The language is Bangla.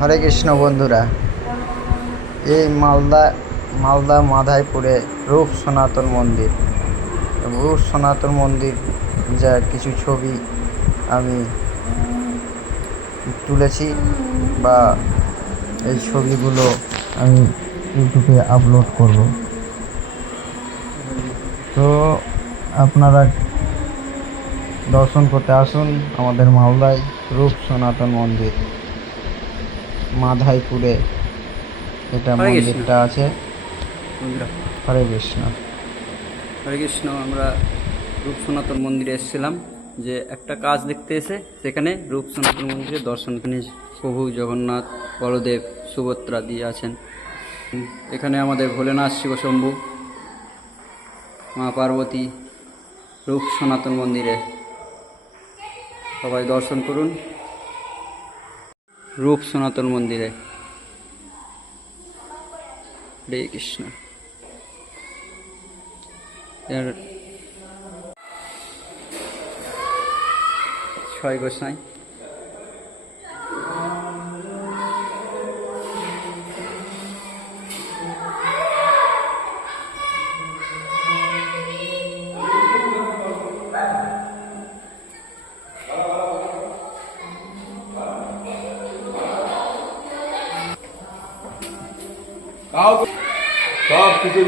হরে কৃষ্ণ বন্ধুরা, এই মালদা মাধাইপুরে রূপ সনাতন মন্দির। রূপ সনাতন মন্দির যা কিছু ছবি আমি তুলেছি বা এই ছবিগুলো আমি ইউটিউবে আপলোড করব। তো আপনারা দর্শন করতে আসুন আমাদের মালদায় রূপ সনাতন মন্দির মাধাইপুরে এটা মন্দিরটা আছে। হরে কৃষ্ণ। হরে কৃষ্ণ। আমরা রূপ সনাতন মন্দিরে এসেছিলাম যে একটা কাজ দেখতে এসে সেখানে রূপ সনাতন মন্দিরে দর্শন প্রভু জগন্নাথ, বলদেব, সুভদ্রা দিয়ে আছেন। এখানে আমাদের ভোলেনাথ, শিবশম্ভু, মা পার্বতী রূপ সনাতন মন্দিরে সবাই দর্শন করুন। রূপ সনাতন মন্দিরে। হরে কৃষ্ণ। ছয় গোসাই। সব কিছু